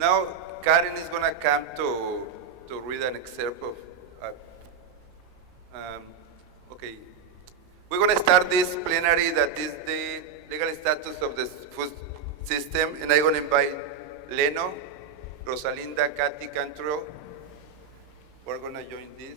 Now, Karen is going to come to read an excerpt of, okay. We're going to start this plenary that is the legal status of the food system, and I'm going to invite Leno, Rosalinda, Kathy, Cantrell. We're going to join this.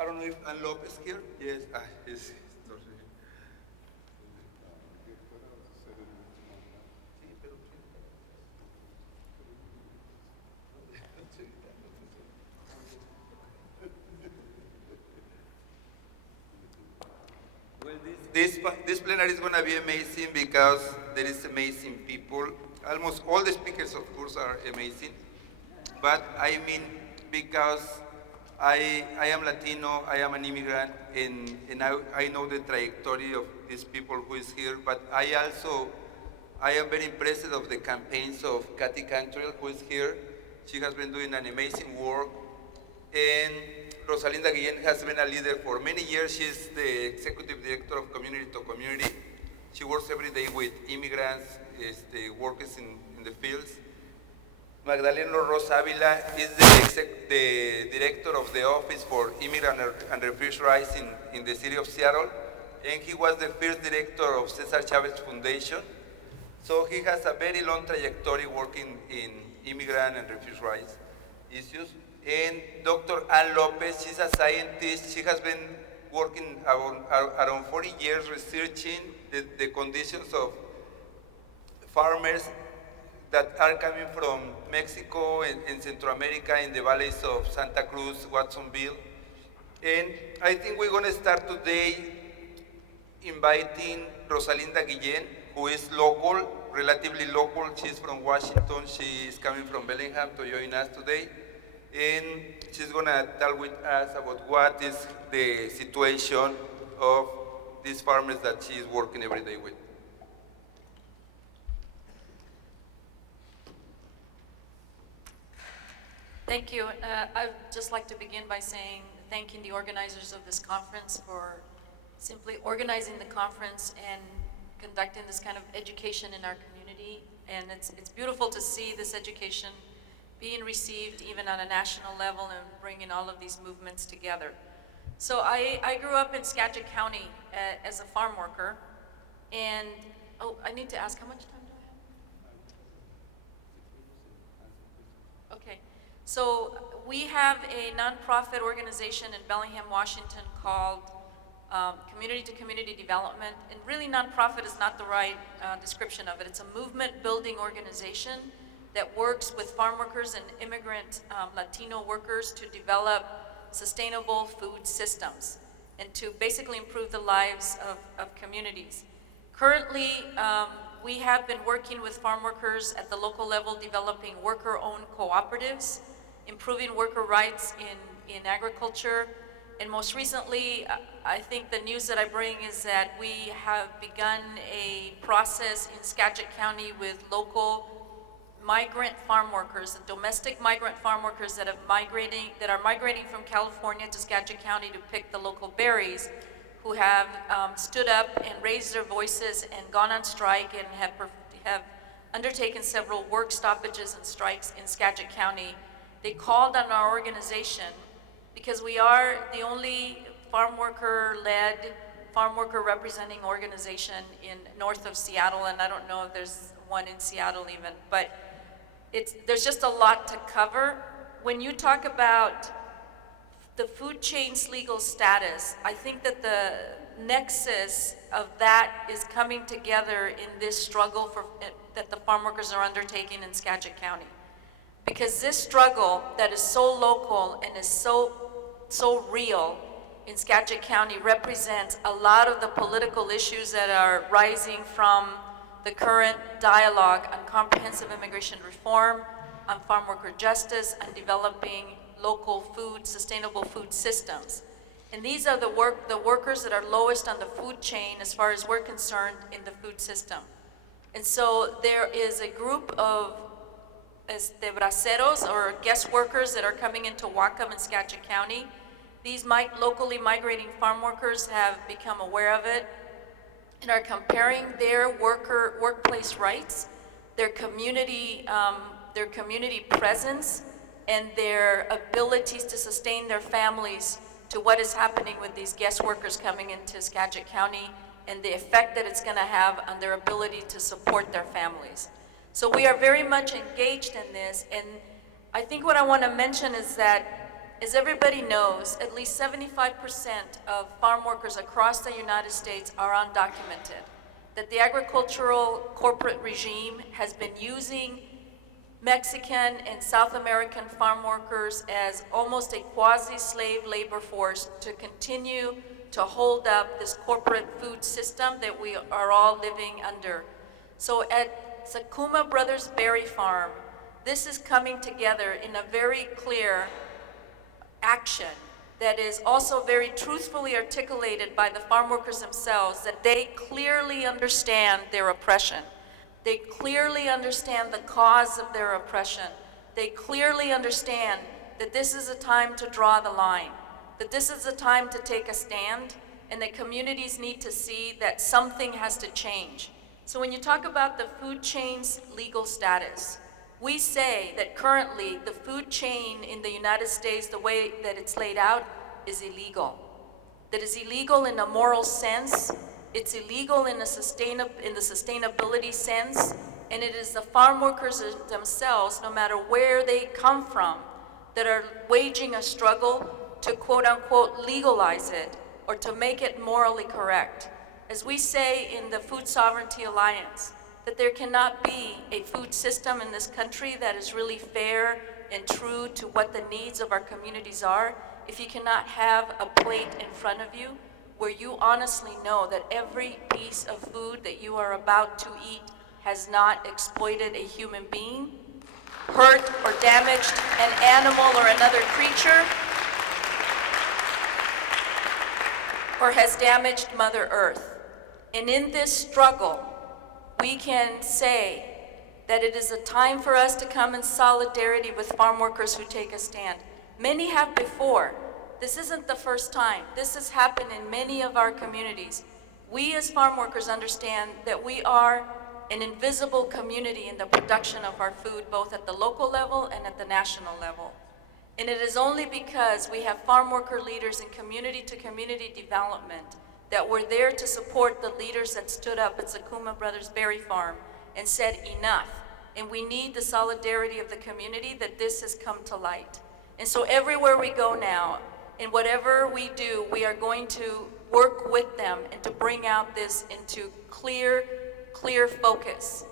I don't know if Lopez is here. Yes, yes. Well, this plenary is going to be amazing because there is amazing people. Almost all the speakers, of course, are amazing. But I mean, because I am Latino, I am an immigrant, and I know the trajectory of these people who is here, but I am very impressed of the campaigns of Kathy Cantrell, who is here. She has been doing an amazing work. And Rosalinda Guillen has been a leader for many years. She's the executive director of Community to Community. She works every day with immigrants, workers in the fields. Magdaleno Rose-Avila is the director of the Office for Immigrant and Refugee Rights in the city of Seattle, and he was the first director of Cesar Chavez Foundation. So he has a very long trajectory working in immigrant and refugee rights issues. And Dr. Ann Lopez, she's a scientist. She has been working around 40 years researching the conditions of farmers that are coming from Mexico and Central America in the valleys of Santa Cruz, Watsonville. And I think we're going to start today inviting Rosalinda Guillen, who is local, relatively local. She's from Washington. She is coming from Bellingham to join us today. And she's going to tell with us about what is the situation of these farmers that she is working every day with. Thank you. I'd just like to begin by thanking the organizers of this conference for simply organizing the conference and conducting this kind of education in our community. And it's beautiful to see this education being received even on a national level and bringing all of these movements together. So I grew up in Skagit County as a farm worker. And, I need to ask, how much time do I have? Okay. So we have a nonprofit organization in Bellingham, Washington called Community to Community Development. And really nonprofit is not the right description of it. It's a movement building organization that works with farm workers and immigrant Latino workers to develop sustainable food systems and to basically improve the lives of communities. Currently, we have been working with farm workers at the local level developing worker-owned cooperatives, improving worker rights in agriculture, and most recently, I think the news that I bring is that we have begun a process in Skagit County with local migrant farm workers, the domestic migrant farm workers that are migrating from California to Skagit County to pick the local berries, who have stood up and raised their voices and gone on strike and have undertaken several work stoppages and strikes in Skagit County. They called on our organization because we are the only farm worker-led, farm worker representing organization in north of Seattle, and I don't know if there's one in Seattle even, but there's just a lot to cover. When you talk about the food chain's legal status, I think that the nexus of that is coming together in this struggle that the farm workers are undertaking in Skagit County. Because this struggle that is so local and is so real in Skagit County represents a lot of the political issues that are rising from the current dialogue on comprehensive immigration reform, on farm worker justice, and developing local food, sustainable food systems. And these are the workers that are lowest on the food chain as far as we're concerned in the food system. And so there is a group of braceros, or guest workers, that are coming into Whatcom and Skagit County. These locally migrating farm workers have become aware of it and are comparing their workplace rights, their community presence, and their abilities to sustain their families to what is happening with these guest workers coming into Skagit County and the effect that it's going to have on their ability to support their families. So we are very much engaged in this, and I think what I want to mention is that, as everybody knows, at least 75% of farm workers across the United States are undocumented. That the agricultural corporate regime has been using Mexican and South American farm workers as almost a quasi-slave labor force to continue to hold up this corporate food system that we are all living under. So at Sakuma Brothers Berry Farm, this is coming together in a very clear action that is also very truthfully articulated by the farm workers themselves, that they clearly understand their oppression. They clearly understand the cause of their oppression. They clearly understand that this is a time to draw the line, that this is a time to take a stand, and that communities need to see that something has to change. So when you talk about the food chain's legal status, we say that currently the food chain in the United States, the way that it's laid out, is illegal. That is illegal in a moral sense, it's illegal in the sustainability sense, and it is the farm workers themselves, no matter where they come from, that are waging a struggle to quote unquote legalize it or to make it morally correct. As we say in the Food Sovereignty Alliance, that there cannot be a food system in this country that is really fair and true to what the needs of our communities are if you cannot have a plate in front of you where you honestly know that every piece of food that you are about to eat has not exploited a human being, hurt or damaged an animal or another creature, or has damaged Mother Earth. And in this struggle, we can say that it is a time for us to come in solidarity with farm workers who take a stand. Many have before. This isn't the first time. This has happened in many of our communities. We as farm workers understand that we are an invisible community in the production of our food, both at the local level and at the national level. And it is only because we have farm worker leaders in community-to-community development that were there to support the leaders that stood up at Sakuma Brothers Berry Farm and said enough. And we need the solidarity of the community that this has come to light. And so everywhere we go now, and whatever we do, we are going to work with them and to bring out this into clear focus.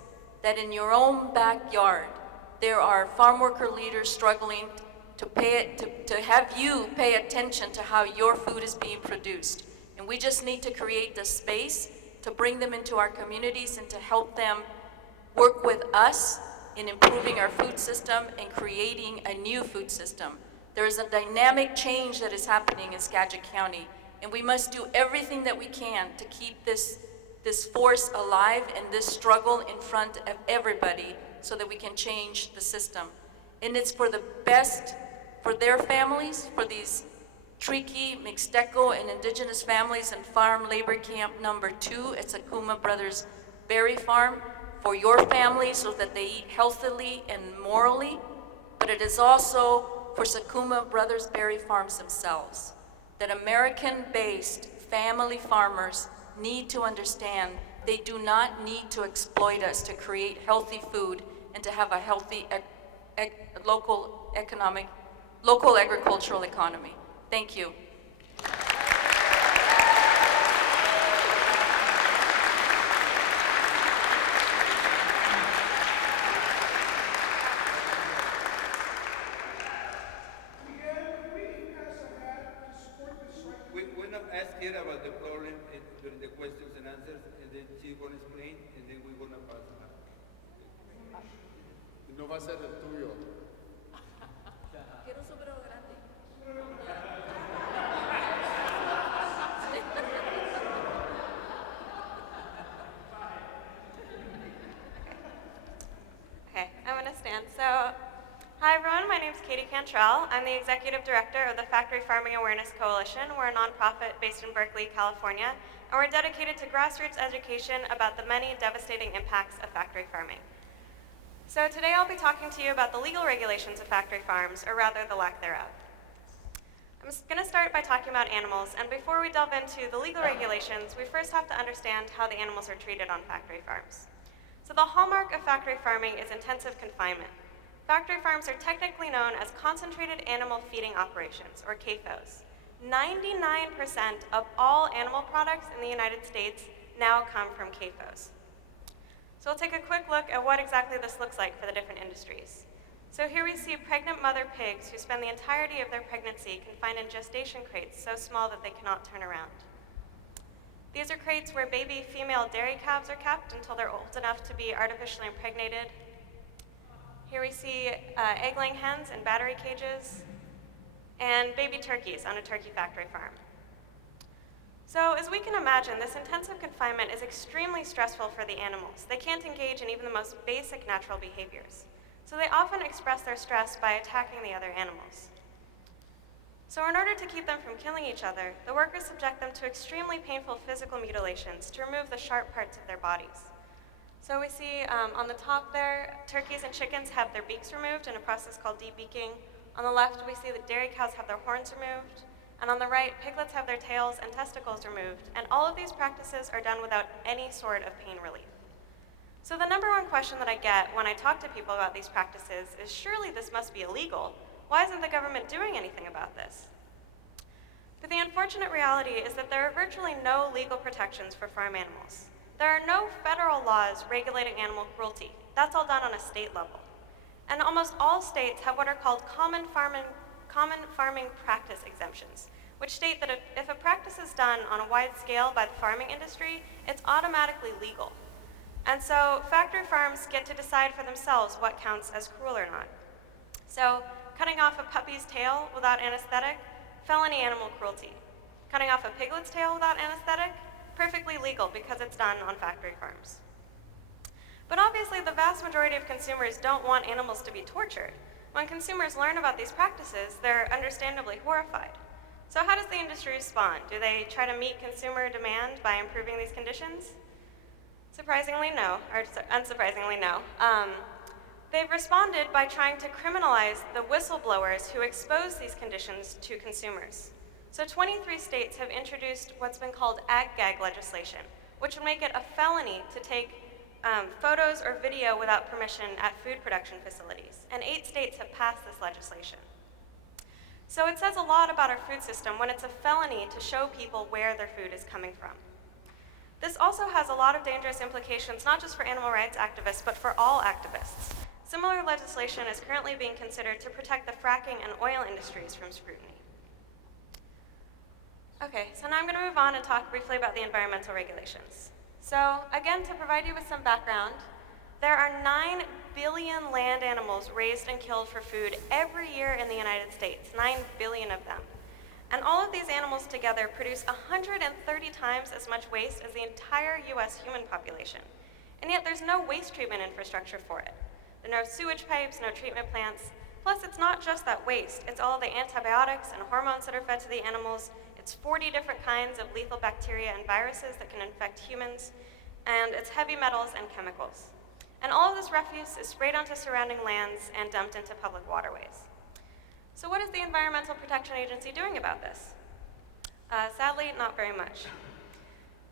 That in your own backyard, there are farm worker leaders struggling to have you pay attention to how your food is being produced. And we just need to create the space to bring them into our communities and to help them work with us in improving our food system and creating a new food system. There is a dynamic change that is happening in Skagit County, and we must do everything that we can to keep this force alive and this struggle in front of everybody so that we can change the system. And it's for the best for their families, for these Triqui, Mixteco, and indigenous families in Farm Labor Camp number 2 at Sakuma Brothers Berry Farm, for your families so that they eat healthily and morally, but it is also for Sakuma Brothers Berry Farms themselves, that American-based family farmers need to understand they do not need to exploit us to create healthy food and to have a healthy local agricultural economy. Thank you. We're not asked here about the problem during the questions and answers, and then she's going to explain, and then we're going to pass it on. No va a ser el tuyo. Quiero súper grande. Okay, I'm going to stand. So, hi everyone, my name is Cantrell. I'm the Executive Director of the Factory Farming Awareness Coalition. We're a nonprofit based in Berkeley, California, and we're dedicated to grassroots education about the many devastating impacts of factory farming. So today I'll be talking to you about the legal regulations of factory farms, or rather the lack thereof. I'm going to start by talking about animals, and before we delve into the legal regulations, we first have to understand how the animals are treated on factory farms. So the hallmark of factory farming is intensive confinement. Factory farms are technically known as concentrated animal feeding operations, or CAFOs. 99% of all animal products in the United States now come from CAFOs. So we'll take a quick look at what exactly this looks like for the different industries. So here we see pregnant mother pigs who spend the entirety of their pregnancy confined in gestation crates so small that they cannot turn around. These are crates where baby female dairy calves are kept until they're old enough to be artificially impregnated. Here we see egg-laying hens in battery cages, and baby turkeys on a turkey factory farm. So as we can imagine, this intensive confinement is extremely stressful for the animals. They can't engage in even the most basic natural behaviors. So they often express their stress by attacking the other animals. So in order to keep them from killing each other, the workers subject them to extremely painful physical mutilations to remove the sharp parts of their bodies. So we see on the top there, turkeys and chickens have their beaks removed in a process called debeaking. On the left, we see that dairy cows have their horns removed. And on the right, piglets have their tails and testicles removed. And all of these practices are done without any sort of pain relief. So the number one question that I get when I talk to people about these practices is, surely this must be illegal. Why isn't the government doing anything about this? But the unfortunate reality is that there are virtually no legal protections for farm animals. There are no federal laws regulating animal cruelty. That's all done on a state level. And almost all states have what are called common farming practice exemptions, which state that if a practice is done on a wide scale by the farming industry, it's automatically legal. And so factory farms get to decide for themselves what counts as cruel or not. So cutting off a puppy's tail without anesthetic, felony animal cruelty. Cutting off a piglet's tail without anesthetic, perfectly legal because it's done on factory farms. But obviously the vast majority of consumers don't want animals to be tortured. When consumers learn about these practices, they're understandably horrified. So how does the industry respond? Do they try to meet consumer demand by improving these conditions? Surprisingly, no, or unsurprisingly, no. They've responded by trying to criminalize the whistleblowers who expose these conditions to consumers. So 23 states have introduced what's been called Gag Legislation, which would make it a felony to take photos or video without permission at food production facilities, and 8 states have passed this legislation. So it says a lot about our food system when it's a felony to show people where their food is coming from. This also has a lot of dangerous implications, not just for animal rights activists, but for all activists. Similar legislation is currently being considered to protect the fracking and oil industries from scrutiny. Okay, so now I'm going to move on and talk briefly about the environmental regulations. So again, to provide you with some background, there are 9 billion land animals raised and killed for food every year in the United States, 9 billion of them. And all of these animals together produce 130 times as much waste as the entire US human population. And yet there's no waste treatment infrastructure for it. There are no sewage pipes, no treatment plants. Plus, it's not just that waste, it's all the antibiotics and hormones that are fed to the animals. It's 40 different kinds of lethal bacteria and viruses that can infect humans, and it's heavy metals and chemicals. And all of this refuse is sprayed onto surrounding lands and dumped into public waterways. So what is the Environmental Protection Agency doing about this? Sadly, not very much.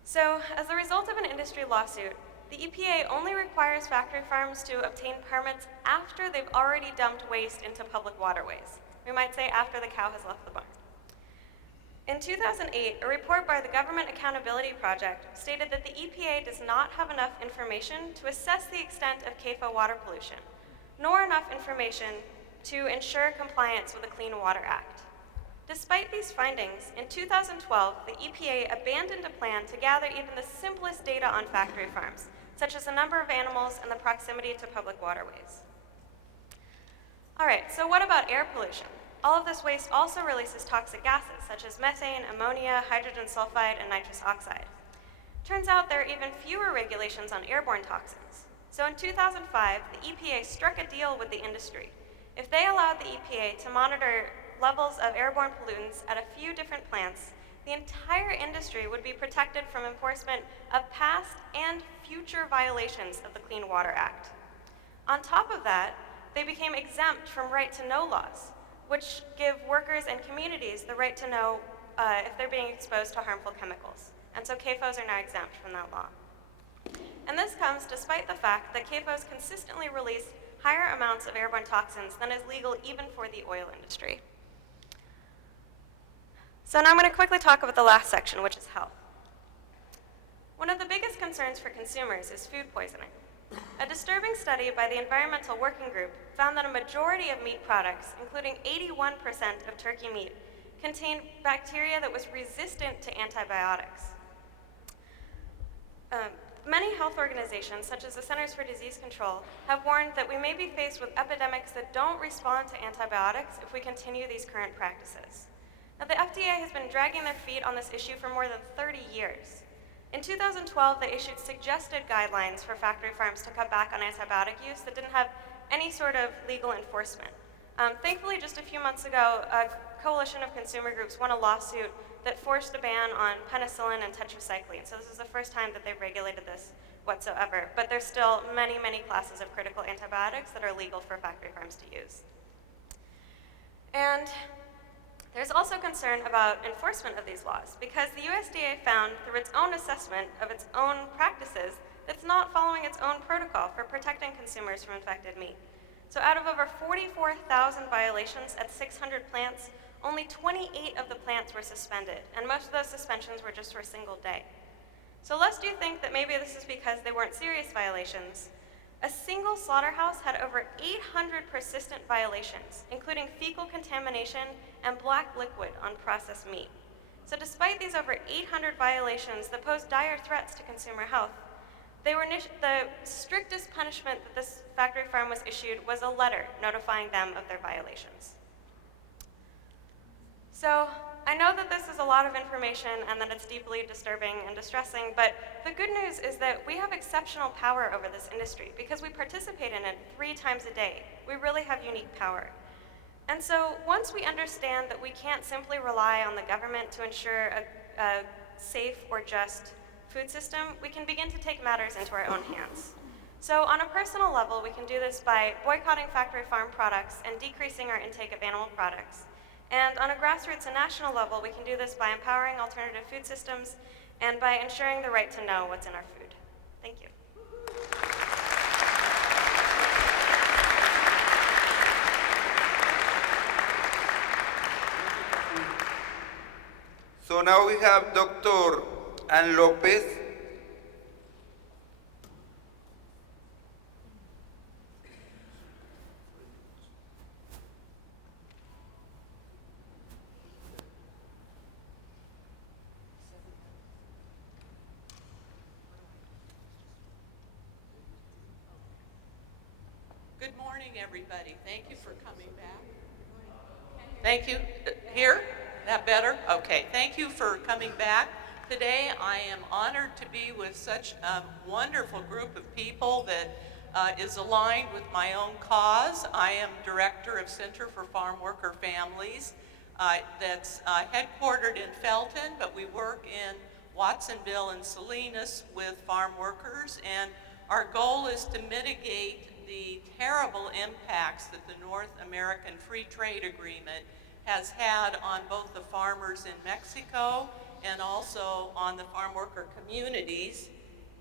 So as a result of an industry lawsuit, the EPA only requires factory farms to obtain permits after they've already dumped waste into public waterways. We might say after the cow has left the barn. In 2008, a report by the Government Accountability Project stated that the EPA does not have enough information to assess the extent of CAFO water pollution, nor enough information to ensure compliance with the Clean Water Act. Despite these findings, in 2012, the EPA abandoned a plan to gather even the simplest data on factory farms, such as the number of animals and the proximity to public waterways. All right, so what about air pollution? All of this waste also releases toxic gases such as methane, ammonia, hydrogen sulfide, and nitrous oxide. Turns out there are even fewer regulations on airborne toxins. So in 2005, the EPA struck a deal with the industry. If they allowed the EPA to monitor levels of airborne pollutants at a few different plants, the entire industry would be protected from enforcement of past and future violations of the Clean Water Act. On top of that, they became exempt from right-to-know laws, which give workers and communities the right to know if they're being exposed to harmful chemicals. And so CAFOs are now exempt from that law. And this comes despite the fact that CAFOs consistently release higher amounts of airborne toxins than is legal even for the oil industry. So now I'm going to quickly talk about the last section, which is health. One of the biggest concerns for consumers is food poisoning. A disturbing study by the Environmental Working Group found that a majority of meat products, including 81% of turkey meat, contained bacteria that was resistant to antibiotics. Many health organizations, such as the Centers for Disease Control, have warned that we may be faced with epidemics that don't respond to antibiotics if we continue these current practices. Now, the FDA has been dragging their feet on this issue for more than 30 years. In 2012, they issued suggested guidelines for factory farms to cut back on antibiotic use that didn't have any sort of legal enforcement. Thankfully, just a few months ago, a coalition of consumer groups won a lawsuit that forced a ban on penicillin and tetracycline. So this is the first time that they've regulated this whatsoever. But there's still many, many classes of critical antibiotics that are legal for factory farms to use. And there's also concern about enforcement of these laws because the USDA found through its own assessment of its own practices that it's not following its own protocol for protecting consumers from infected meat. So out of over 44,000 violations at 600 plants, only 28 of the plants were suspended, and most of those suspensions were just for a single day. So lest you think that maybe this is because they weren't serious violations, a single slaughterhouse had over 800 persistent violations, including fecal contamination and black liquid on processed meat. So despite these over 800 violations that posed dire threats to consumer health, the strictest punishment that this factory farm was issued was a letter notifying them of their violations. So I know that this is a lot of information and that it's deeply disturbing and distressing, but the good news is that we have exceptional power over this industry because we participate in it 3 times a day. We really have unique power. And so once we understand that we can't simply rely on the government to ensure a safe or just food system, we can begin to take matters into our own hands. So on a personal level, we can do this by boycotting factory farm products and decreasing our intake of animal products. And on a grassroots and national level, we can do this by empowering alternative food systems and by ensuring the right to know what's in our food. Thank you. So now we have Dr. Ann Lopez. Good morning, everybody. Thank you for coming back. Thank you. Here? That better? Okay. Thank you for coming back. Today, I am honored to be with such a wonderful group of people that is aligned with my own cause. I am director of Center for Farm Worker Families that's headquartered in Felton, but we work in Watsonville and Salinas with farm workers, and our goal is to mitigate the terrible impacts that the North American Free Trade Agreement has had on both the farmers in Mexico and also on the farm worker communities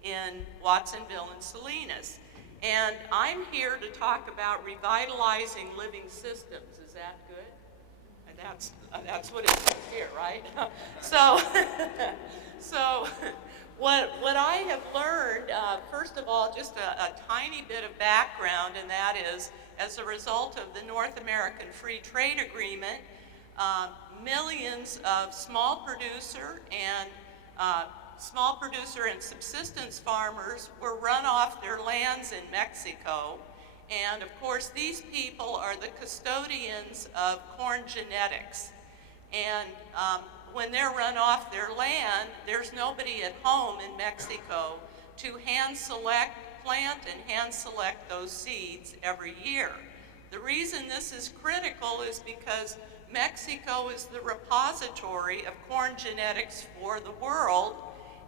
in Watsonville and Salinas. And I'm here to talk about revitalizing living systems. Is that good? And that's what it says here, right? So what I have learned, first of all, just a tiny bit of background, and that is, as a result of the North American Free Trade Agreement, millions of small producer and subsistence farmers were run off their lands in Mexico, And of course, these people are the custodians of corn genetics. And when they're run off their land, there's nobody at home in Mexico to plant and hand select those seeds every year. The reason this is critical is because Mexico is the repository of corn genetics for the world,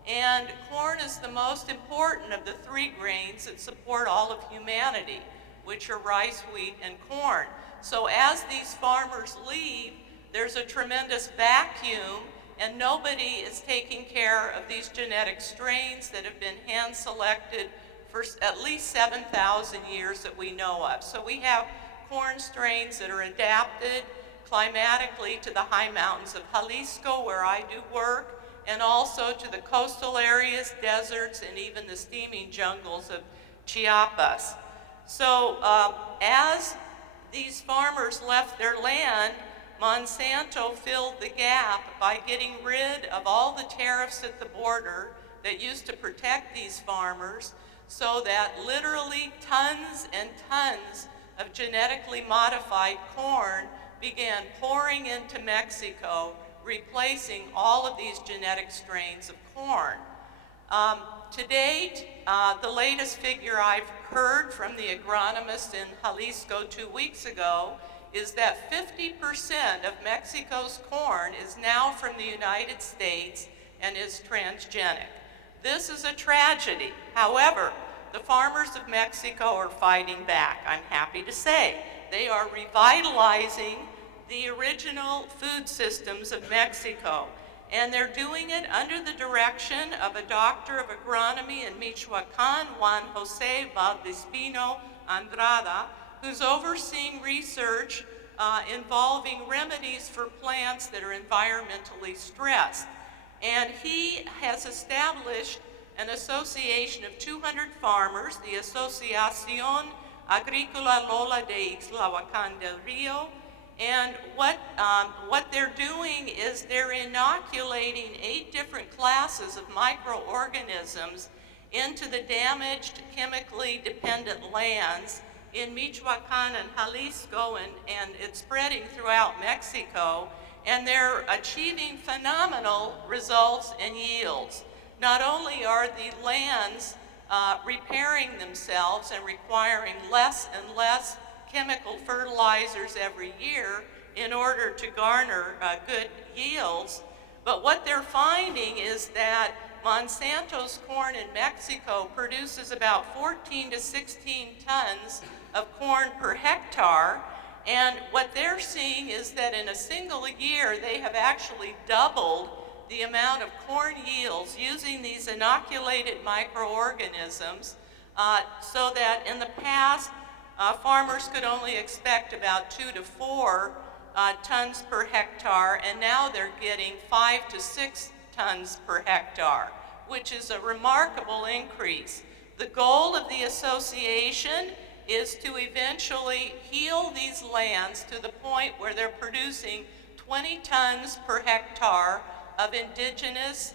and corn is the most important of the 3 grains that support all of humanity, which are rice, wheat, and corn. So as these farmers leave, there's a tremendous vacuum, and nobody is taking care of these genetic strains that have been hand selected for at least 7,000 years that we know of. So we have corn strains that are adapted climatically to the high mountains of Jalisco, where I do work, and also to the coastal areas, deserts, and even the steaming jungles of Chiapas. So as these farmers left their land, Monsanto filled the gap by getting rid of all the tariffs at the border that used to protect these farmers, so that literally tons and tons of genetically modified corn began pouring into Mexico, replacing all of these genetic strains of corn. To date, the latest figure I've heard from the agronomist in Jalisco 2 weeks ago is that 50% of Mexico's corn is now from the United States and is transgenic. This is a tragedy. However, the farmers of Mexico are fighting back, I'm happy to say. They are revitalizing the original food systems of Mexico, and they're doing it under the direction of a doctor of agronomy in Michoacan, Juan Jose Valdespino Andrada, who's overseeing research involving remedies for plants that are environmentally stressed. And he has established an association of 200 farmers, the Asociación Agrícola Lola de Ixtlahuacán del Río, and what they're doing is they're inoculating 8 different classes of microorganisms into the damaged, chemically dependent lands in Michoacan and Jalisco, and it's spreading throughout Mexico, and they're achieving phenomenal results and yields. Not only are the lands repairing themselves and requiring less and less chemical fertilizers every year in order to garner good yields, but what they're finding is that Monsanto's corn in Mexico produces about 14 to 16 tons of corn per hectare, and what they're seeing is that in a single year they have actually doubled the amount of corn yields using these inoculated microorganisms, so that in the past farmers could only expect about 2 to 4 tons per hectare, and now they're getting 5 to 6 tons per hectare, which is a remarkable increase. The goal of the association is to eventually heal these lands to the point where they're producing 20 tons per hectare of indigenous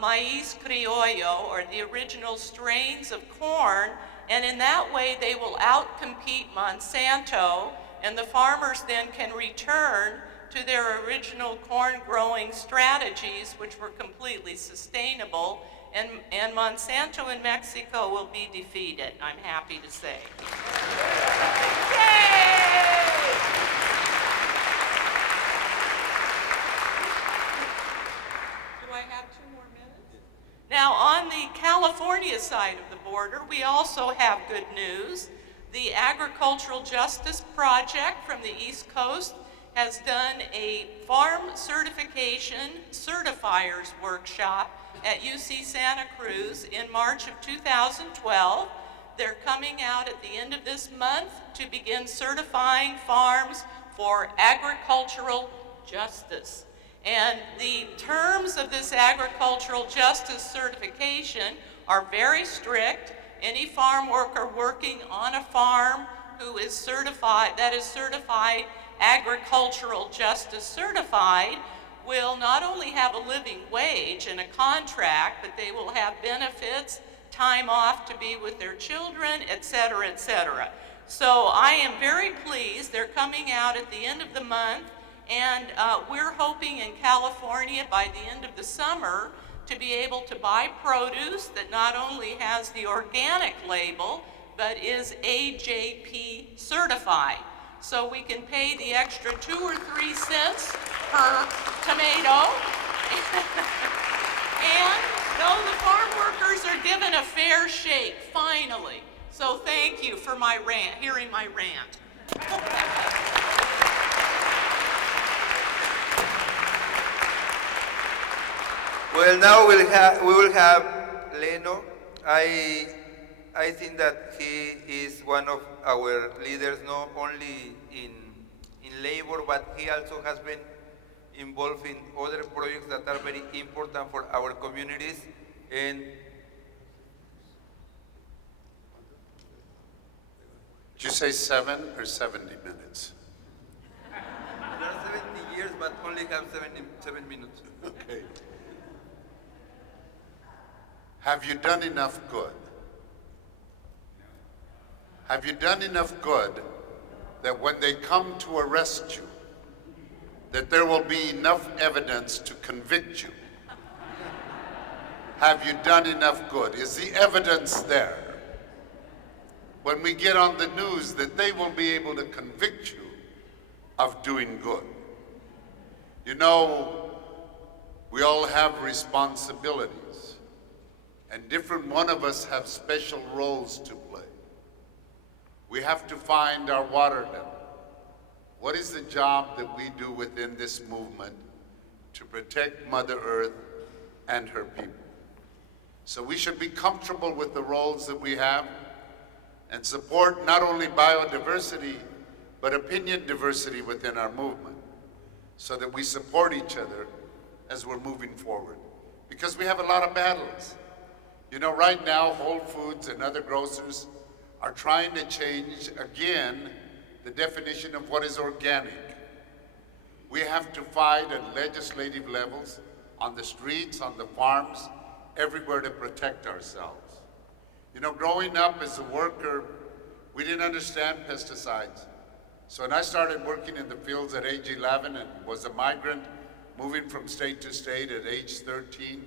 maíz criollo, or the original strains of corn, and in that way they will outcompete Monsanto, and the farmers then can return to their original corn growing strategies, which were completely sustainable, and Monsanto in Mexico will be defeated, I'm happy to say. Yay! Do I have 2 more minutes? Now, on the California side of the border, we also have good news. The Agricultural Justice Project from the East Coast has done a farm certification certifiers workshop at UC Santa Cruz in March of 2012. They're coming out at the end of this month to begin certifying farms for agricultural justice. And the terms of this agricultural justice certification are very strict. Any farm worker working on a farm who is certified, that is certified agricultural justice certified, will not only have a living wage and a contract, but they will have benefits, time off to be with their children, etc., etc. So I am very pleased. They're coming out at the end of the month, and we're hoping in California by the end of the summer to be able to buy produce that not only has the organic label, but is AJP certified. So we can pay the extra 2 or 3 cents per tomato. And no, the farm workers are given a fair shake, finally. So thank you for my rant, hearing my rant. Well, now we will have Leno. I think that he is one of our leaders, not only in labor, but he also has been involved in other projects that are very important for our communities. And did you say 7 or 70 minutes? there are 70 years, but only have 7 minutes. Okay. Have you done enough good? Have you done enough good that when they come to arrest you, that there will be enough evidence to convict you? Have you done enough good? Is the evidence there? When we get on the news, that they will be able to convict you of doing good. You know, we all have responsibilities, and different one of us have special roles to play. We have to find our water level. What is the job that we do within this movement to protect Mother Earth and her people? So we should be comfortable with the roles that we have and support not only biodiversity, but opinion diversity within our movement, so that we support each other as we're moving forward. Because we have a lot of battles. You know, right now, Whole Foods and other grocers are trying to change, again, the definition of what is organic. We have to fight at legislative levels, on the streets, on the farms, everywhere to protect ourselves. You know, growing up as a worker, we didn't understand pesticides. So when I started working in the fields at age 11 and was a migrant, moving from state to state at age 13,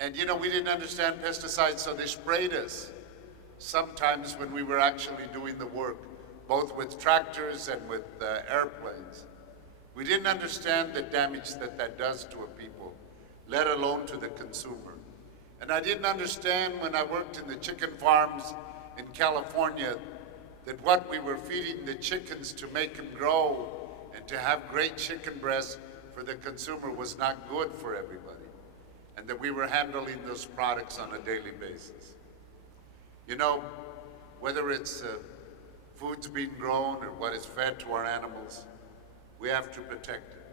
and you know, we didn't understand pesticides, so they sprayed us. Sometimes when we were actually doing the work, both with tractors and with airplanes. We didn't understand the damage that that does to a people, let alone to the consumer. And I didn't understand when I worked in the chicken farms in California that what we were feeding the chickens to make them grow and to have great chicken breasts for the consumer was not good for everybody, and that we were handling those products on a daily basis. You know, whether it's foods being grown or what is fed to our animals, we have to protect it.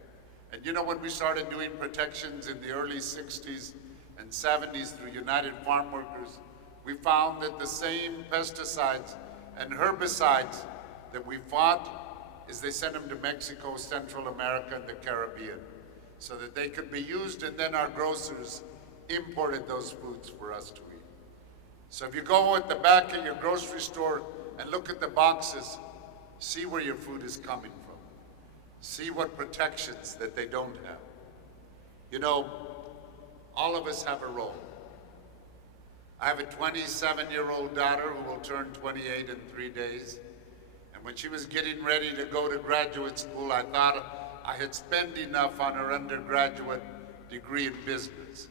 And you know, when we started doing protections in the early 60s and 70s through United Farm Workers, we found that the same pesticides and herbicides that we fought is they sent them to Mexico, Central America, and the Caribbean so that they could be used, and then our grocers imported those foods for us to eat. So if you go at the back of your grocery store and look at the boxes, see where your food is coming from. See what protections that they don't have. You know, all of us have a role. I have a 27-year-old daughter who will turn 28 in 3 days. And when she was getting ready to go to graduate school, I thought I had spent enough on her undergraduate degree in business.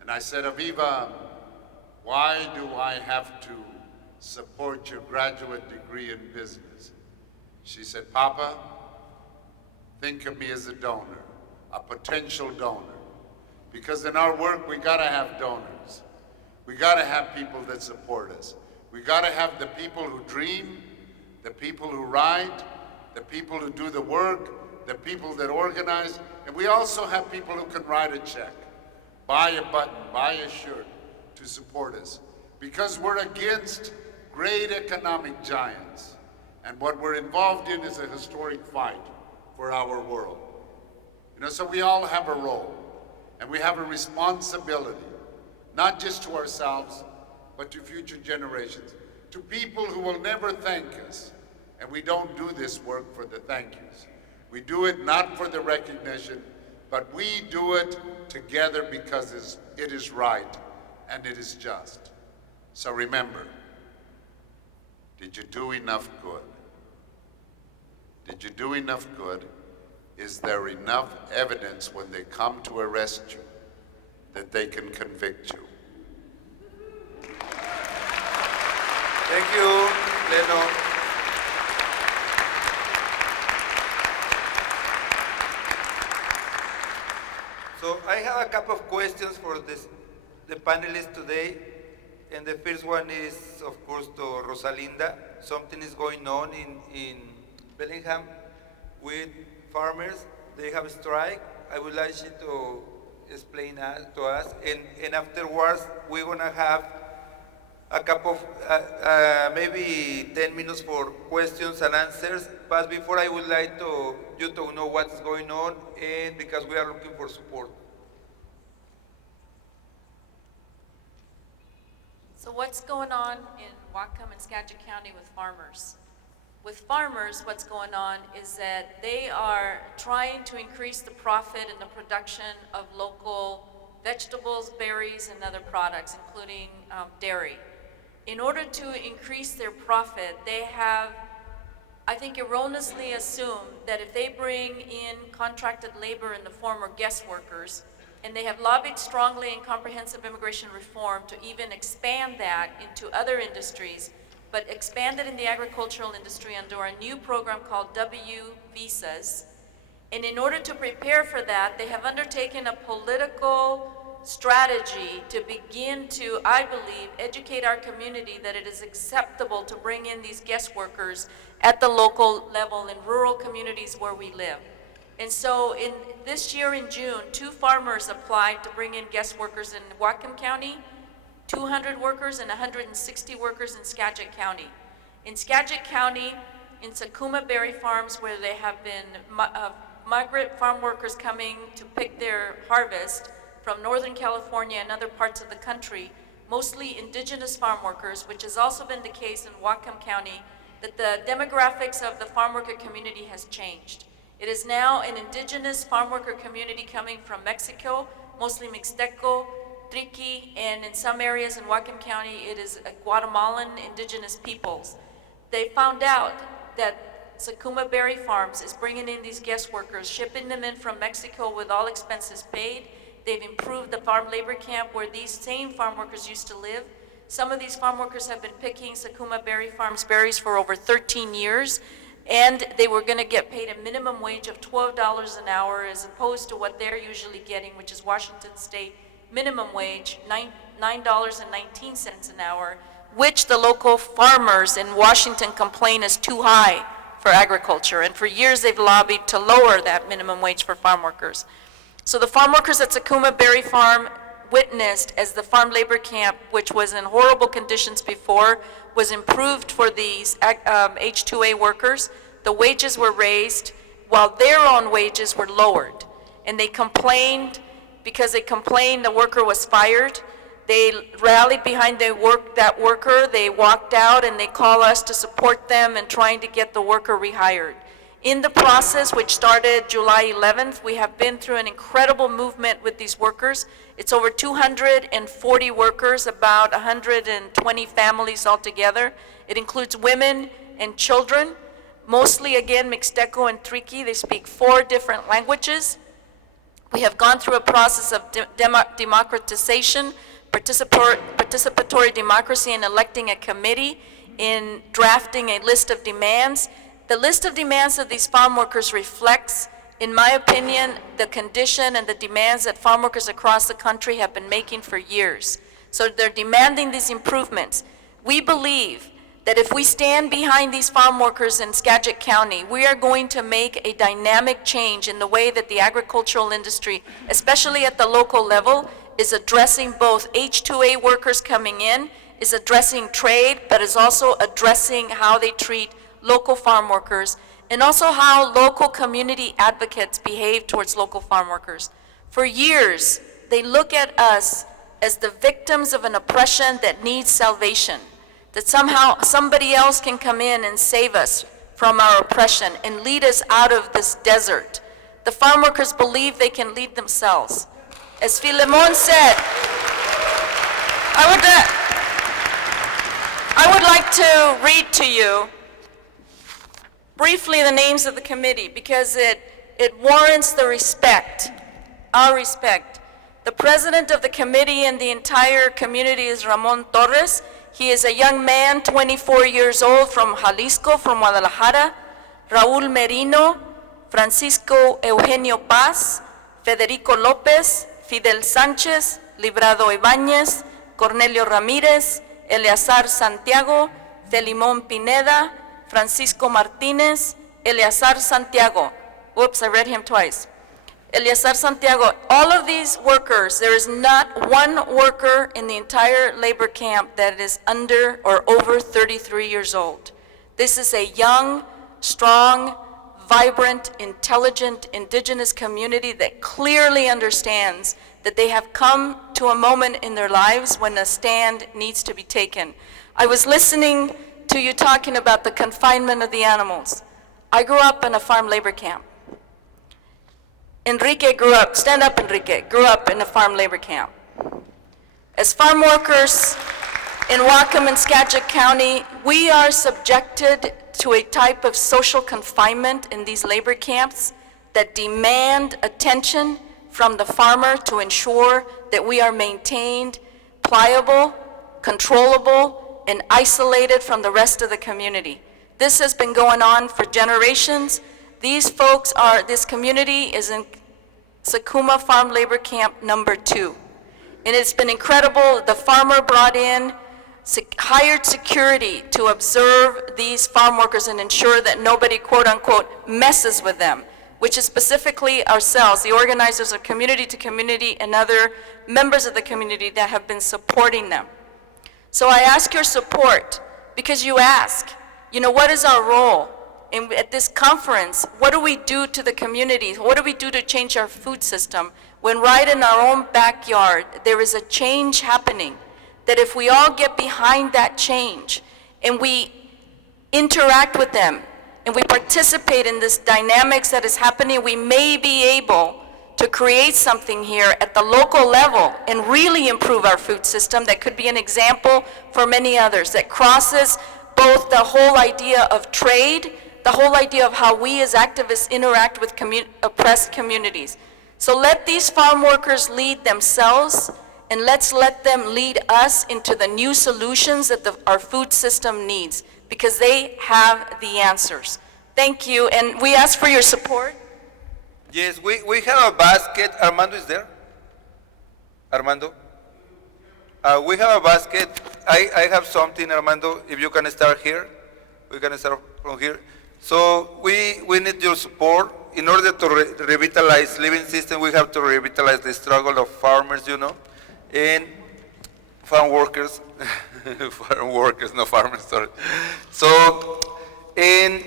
And I said, Aviva, why do I have to support your graduate degree in business? She said, Papa, think of me as a donor, a potential donor. Because in our work, we gotta have donors. We gotta have people that support us. We gotta have the people who dream, the people who write, the people who do the work, the people that organize, and we also have people who can write a check, buy a button, buy a shirt to support us. Because we're against great economic giants, and what we're involved in is a historic fight for our world. You know, so we all have a role, and we have a responsibility, not just to ourselves, but to future generations, to people who will never thank us. And we don't do this work for the thank yous. We do it not for the recognition, but we do it together because it is right and it is just. So remember, did you do enough good? Did you do enough good? Is there enough evidence when they come to arrest you that they can convict you? Thank you, Leno. So I have a couple of questions for the panelists today. And the first one is, of course, to Rosalinda. Something is going on in Bellingham with farmers. They have a strike. I would like you to explain to us. And afterwards, we're going to have a couple of, maybe 10 minutes for questions and answers. But before, I would like you to know what's going on, and because we are looking for support. So what's going on in Whatcom and Skagit County with farmers? With farmers, what's going on is that they are trying to increase the profit and the production of local vegetables, berries, and other products, including dairy. In order to increase their profit, they have, I think, erroneously assumed that if they bring in contracted labor in the form of guest workers, and they have lobbied strongly in comprehensive immigration reform to even expand that into other industries, but expand it in the agricultural industry under a new program called W Visas. And in order to prepare for that, they have undertaken a political strategy to begin to, I believe, educate our community that it is acceptable to bring in these guest workers at the local level in rural communities where we live. And so in this year in June, 2 farmers applied to bring in guest workers in Whatcom County, 200 workers and 160 workers in Skagit County. In Skagit County, in Sakuma Berry Farms, where they have been migrant farm workers coming to pick their harvest from Northern California and other parts of the country, mostly indigenous farm workers, which has also been the case in Whatcom County, that the demographics of the farm worker community has changed. It is now an indigenous farm worker community coming from Mexico, mostly Mixteco, Triqui, and in some areas in Whatcom County, it is Guatemalan indigenous peoples. They found out that Sakuma Berry Farms is bringing in these guest workers, shipping them in from Mexico with all expenses paid. They've improved the farm labor camp where these same farm workers used to live. Some of these farm workers have been picking Sakuma Berry Farms berries for over 13 years. And they were going to get paid a minimum wage of $12 an hour as opposed to what they're usually getting, which is Washington State minimum wage, $9.19 an hour, which the local farmers in Washington complain is too high for agriculture. And for years they've lobbied to lower that minimum wage for farm workers. So the farm workers at Sakuma Berry Farm witnessed as the farm labor camp, which was in horrible conditions before, was improved for these H-2A workers. The wages were raised while their own wages were lowered. And they complained, because they complained the worker was fired. They rallied behind that worker, they walked out, and they called us to support them in trying to get the worker rehired. In the process, which started July 11th, we have been through an incredible movement with these workers. It's over 240 workers, about 120 families altogether. It includes women and children, mostly again Mixteco and Triqui. They speak 4 different languages. We have gone through a process of democratization, participatory democracy, and electing a committee in drafting a list of demands. The list of demands of these farm workers reflects, in my opinion, the condition and the demands that farm workers across the country have been making for years. So they're demanding these improvements. We believe that if we stand behind these farm workers in Skagit County, we are going to make a dynamic change in the way that the agricultural industry, especially at the local level, is addressing both H-2A workers coming in, is addressing trade, but is also addressing how they treat local farm workers, and also how local community advocates behave towards local farm workers. For years, they look at us as the victims of an oppression that needs salvation. that somehow somebody else can come in and save us from our oppression and lead us out of this desert. The farm workers believe they can lead themselves. As Filemon said, I would like to read to you briefly the names of the committee because it warrants the respect, our respect. The president of the committee and the entire community is Ramon Torres. He is a young man, 24 years old, from Jalisco, from Guadalajara. Raúl Merino, Francisco Eugenio Paz, Federico Lopez, Fidel Sánchez, Librado Ibáñez, Cornelio Ramírez, Eleazar Santiago, Felimón Pineda, Francisco Martínez, Eleazar Santiago. Whoops, I read him twice. Eleazar Santiago. All of these workers, there is not one worker in the entire labor camp that is under or over 33 years old. This is a young, strong, vibrant, intelligent, indigenous community that clearly understands that they have come to a moment in their lives when a stand needs to be taken. I was listening to you talking about the confinement of the animals. I grew up in a farm labor camp. Enrique grew up, stand up Enrique, grew up in a farm labor camp. As farm workers in Whatcom and Skagit County, we are subjected to a type of social confinement in these labor camps that demand attention from the farmer to ensure that we are maintained pliable, controllable, and isolated from the rest of the community. This has been going on for generations. These folks are, this community is in Sakuma Farm Labor Camp number 2. And it's been incredible. The farmer brought in, hired security to observe these farm workers and ensure that nobody, quote unquote, messes with them, which is specifically ourselves, the organizers of community to community and other members of the community that have been supporting them. So I ask your support because you ask, you know, what is our role? And at this conference, what do we do to the community? What do we do to change our food system when right in our own backyard there is a change happening? That if we all get behind that change and we interact with them and we participate in this dynamics that is happening, we may be able to create something here at the local level and really improve our food system that could be an example for many others, that crosses both the whole idea of trade, the whole idea of how we as activists interact with oppressed communities. So let these farm workers lead themselves, and let's let them lead us into the new solutions that our food system needs, because they have the answers. Thank you, and we ask for your support. Yes, we have a basket. Armando is there? Armando? We have a basket. I have something, Armando, if you can start here. We can start from here. So we need your support. In order to revitalize living system, we have to revitalize the struggle of farmers, you know, and farm workers. Farm workers, no farmers, sorry. So, and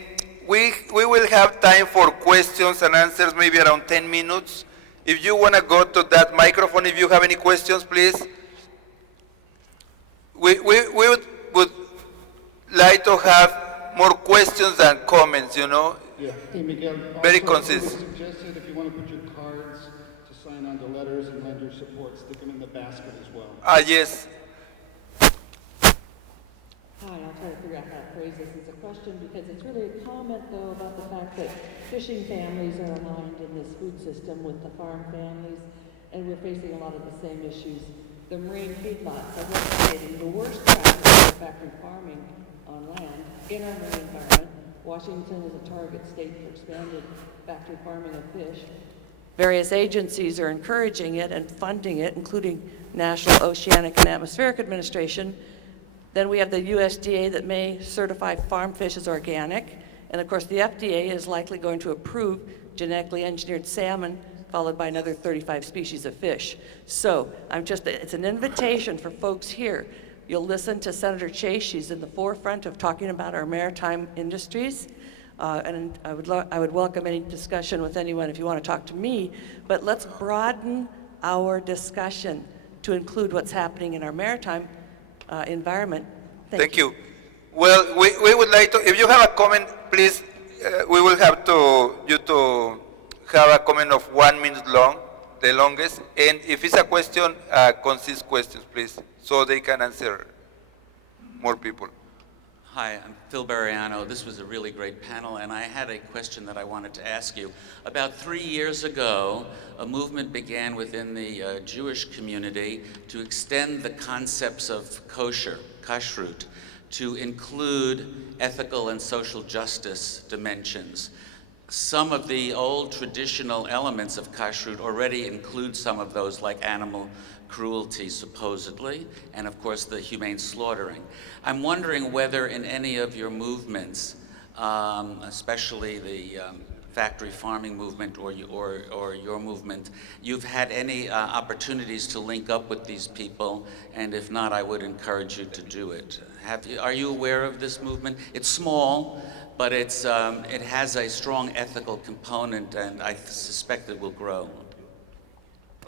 we will have time for questions and answers, maybe around 10 minutes. If you want to go to that microphone, if you have any questions, please. We would like to have more questions than comments, you know. Yeah. Hey, Miguel. Very also, concise. It was suggested if you want to put your cards to sign on the letters and lend your support, stick them in the basket as well. Yes. Hi, I'll try to figure out how to phrase this as a question because it's really a comment, though, about the fact that fishing families are aligned in this food system with the farm families, and we're facing a lot of the same issues. The marine feedlots are replicating the worst practices of factory farming on land in our marine environment. Washington is a target state for expanded factory farming of fish. Various agencies are encouraging it and funding it, including National Oceanic and Atmospheric Administration. Then we have the USDA that may certify farm fish as organic. And of course, the FDA is likely going to approve genetically engineered salmon, followed by another 35 species of fish. So it's an invitation for folks here. You'll listen to Senator Chase. She's in the forefront of talking about our maritime industries. And I would welcome any discussion with anyone if you want to talk to me. But let's broaden our discussion to include what's happening in our maritime environment. Thank you. Well, we would like to, if you have a comment, please, we will have you to have a comment of 1 minute long, the longest. And if it's a question, concise questions, please, so they can answer more people. Hi, I'm Phil Bariano. This was a really great panel, and I had a question that I wanted to ask you. About 3 years ago, a movement began within the Jewish community to extend the concepts of kashrut, to include ethical and social justice dimensions. Some of the old traditional elements of kashrut already include some of those, like animal cruelty, supposedly, and of course the humane slaughtering. I'm wondering whether in any of your movements, especially the factory farming movement or your movement, you've had any opportunities to link up with these people, and if not, I would encourage you to do it. Are you aware of this movement? It's small, but it has a strong ethical component, and I suspect it will grow.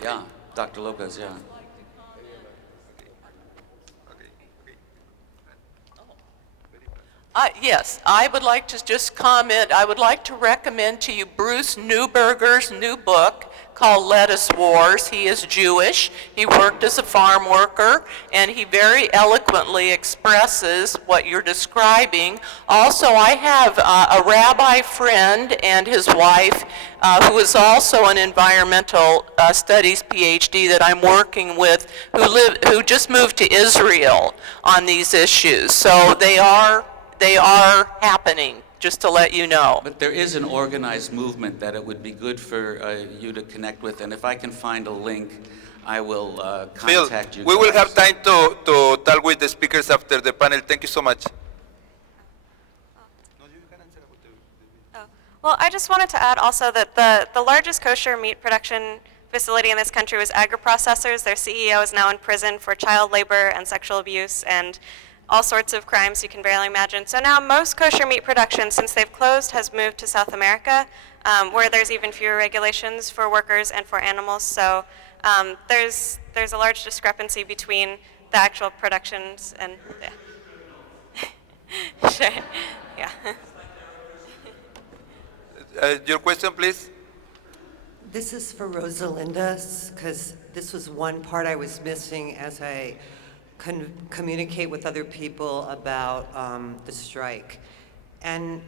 Yeah, Dr. Lopez, yeah. Yes, I would like to just comment. I would like to recommend to you Bruce Newberger's new book called Lettuce Wars. He is Jewish. He worked as a farm worker, and he very eloquently expresses what you're describing. Also, I have a rabbi friend and his wife who is also an environmental studies PhD that I'm working with, who just moved to Israel on these issues. So they are happening, just to let you know. But there is an organized movement that it would be good for you to connect with, and if I can find a link, I will contact you. We will have time to talk with the speakers after the panel. Thank you so much. Well, I just wanted to add also that the largest kosher meat production facility in this country was AgriProcessors. Their CEO is now in prison for child labor and sexual abuse and all sorts of crimes you can barely imagine. So now most kosher meat production, since they've closed, has moved to South America, where there's even fewer regulations for workers and for animals. So there's a large discrepancy between the actual productions and, yeah. Sure, yeah. Your question, please. This is for Rosalinda, because this was one part I was missing as I communicate with other people about the strike. And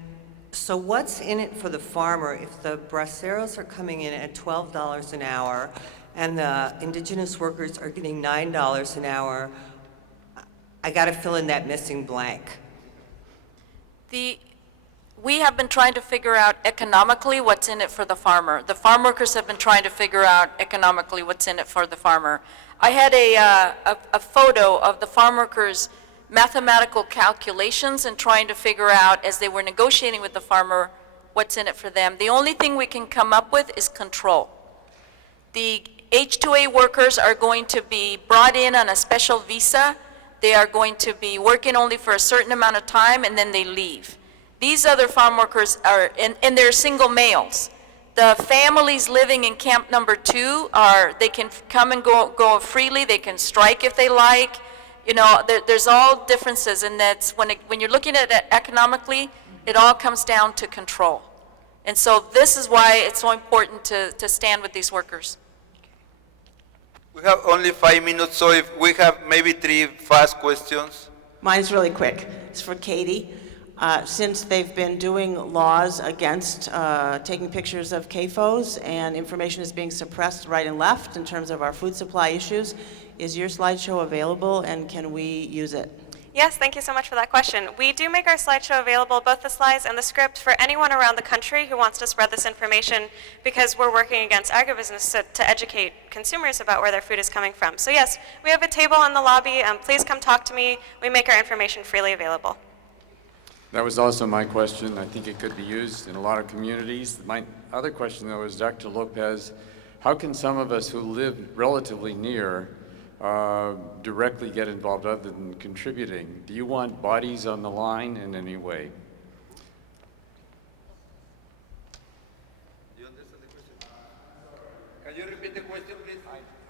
so what's in it for the farmer if the braceros are coming in at $12 an hour and the indigenous workers are getting $9 an hour? I got to fill in that missing blank. We have been trying to figure out economically what's in it for the farmer. The farm workers have been trying to figure out economically what's in it for the farmer. I had a photo of the farm workers' mathematical calculations and trying to figure out, as they were negotiating with the farmer, what's in it for them. The only thing we can come up with is control. The H-2A workers are going to be brought in on a special visa. They are going to be working only for a certain amount of time, and then they leave. These other farm workers are, and they're single males. The families living in camp number 2 they can come and go freely. They can strike if they like. You know, there's all differences, and that's when you're looking at it economically, it all comes down to control. And so this is why it's so important to stand with these workers. We have only 5 minutes, so if we have maybe 3 fast questions. Mine's really quick. It's for Katie. Since they've been doing laws against taking pictures of CAFOs and information is being suppressed right and left in terms of our food supply issues, is your slideshow available and can we use it? Yes, thank you so much for that question. We do make our slideshow available, both the slides and the script, for anyone around the country who wants to spread this information, because we're working against agribusiness to educate consumers about where their food is coming from. So yes, we have a table in the lobby. Please come talk to me. We make our information freely available. That was also my question. I think it could be used in a lot of communities. My other question, though, is Dr. Lopez, how can some of us who live relatively near directly get involved other than contributing? Do you want bodies on the line in any way? Do you understand the question? Can you repeat the question, please?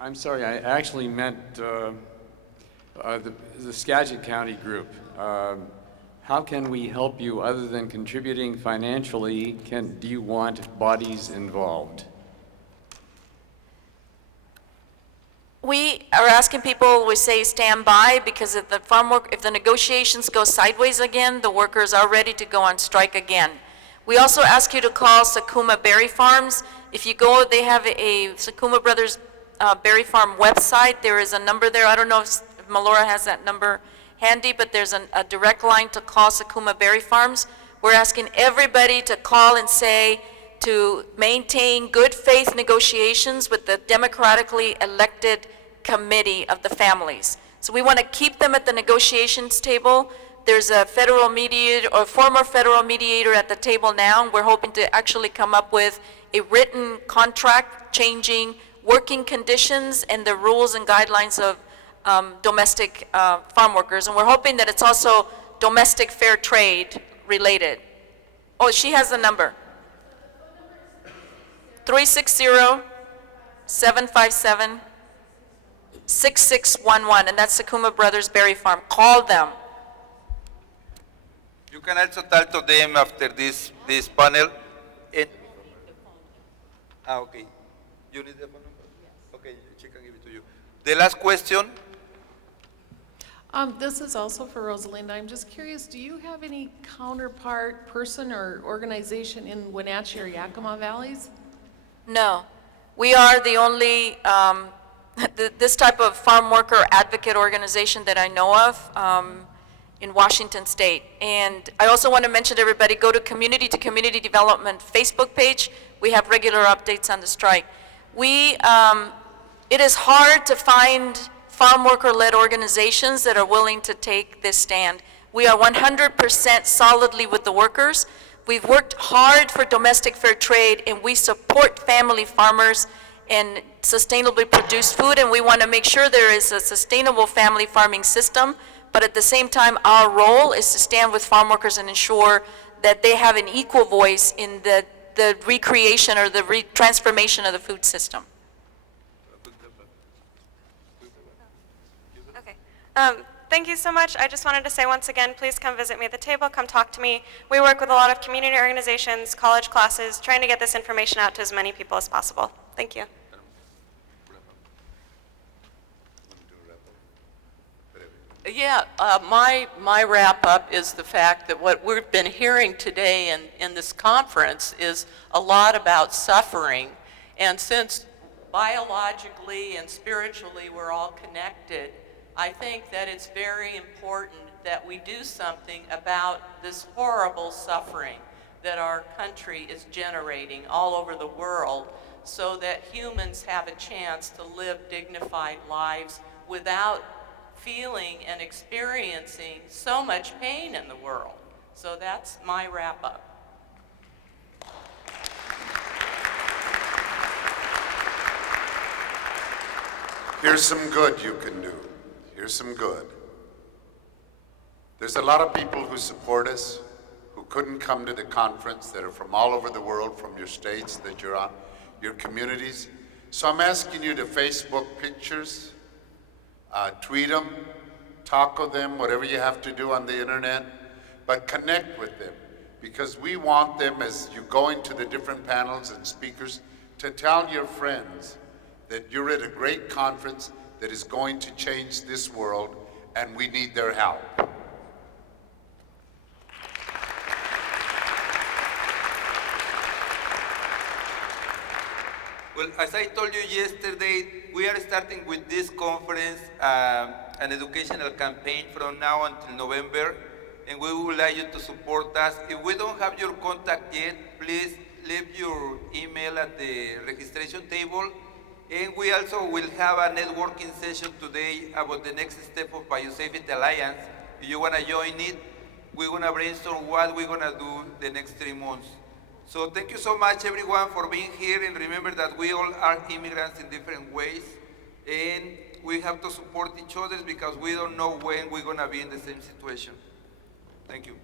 I'm sorry, I actually meant the Skagit County group, how can we help you other than contributing financially? Do you want bodies involved? We are asking people, we say stand by, because if the negotiations go sideways again, the workers are ready to go on strike again. We also ask you to call Sakuma Berry Farms. If you go, they have a Sakuma Brothers Berry Farm website. There is a number there. I don't know if Melora has that number handy, but there's a direct line to call Sakuma Berry Farms. We're asking everybody to call and say to maintain good faith negotiations with the democratically elected committee of the families. So we want to keep them at the negotiations table. There's a federal mediator or former federal mediator at the table now. We're hoping to actually come up with a written contract changing working conditions and the rules and guidelines of domestic farm workers. And we're hoping that it's also domestic fair trade related. Oh, she has the number. 360-757-6611, and that's Sakuma Brothers Berry Farm. Call them. You can also talk to them after this panel. Okay. You need the phone number? Okay, she can give it to you. The last question. This is also for Rosalinda. I'm just curious, do you have any counterpart person or organization in Wenatchee or Yakima valleys? No. We are the only, this type of farm worker advocate organization that I know of in Washington State. And I also want to mention to everybody, go to Community Development Facebook page. We have regular updates on the strike. It is hard to find farm worker-led organizations that are willing to take this stand. We are 100% solidly with the workers. We've worked hard for domestic fair trade, and we support family farmers and sustainably produced food, and we want to make sure there is a sustainable family farming system. But at the same time, our role is to stand with farm workers and ensure that they have an equal voice in the recreation or the transformation of the food system. Okay. Thank you so much. I just wanted to say once again, please come visit me at the table, come talk to me. We work with a lot of community organizations, college classes, trying to get this information out to as many people as possible. Thank you. Yeah, my wrap up is the fact that what we've been hearing today in this conference is a lot about suffering. And since biologically and spiritually we're all connected, I think that it's very important that we do something about this horrible suffering that our country is generating all over the world, so that humans have a chance to live dignified lives without feeling and experiencing so much pain in the world. So that's my wrap up. Here's some good you can do. Here's some good. There's a lot of people who support us, who couldn't come to the conference, that are from all over the world, from your states that you're on, your communities. So I'm asking you to Facebook pictures, tweet them, talk with them, whatever you have to do on the internet, but connect with them, because we want them, as you go into the different panels and speakers, to tell your friends that you're at a great conference that is going to change this world, and we need their help. Well, as I told you yesterday, we are starting with this conference, an educational campaign from now until November, and we would like you to support us. If we don't have your contact yet, please leave your email at the registration table. And we also will have a networking session today about the next step of Biosafety Alliance. If you want to join it, we're going to brainstorm what we're going to do the next 3 months. So thank you so much, everyone, for being here. And remember that we all are immigrants in different ways. And we have to support each other, because we don't know when we're going to be in the same situation. Thank you.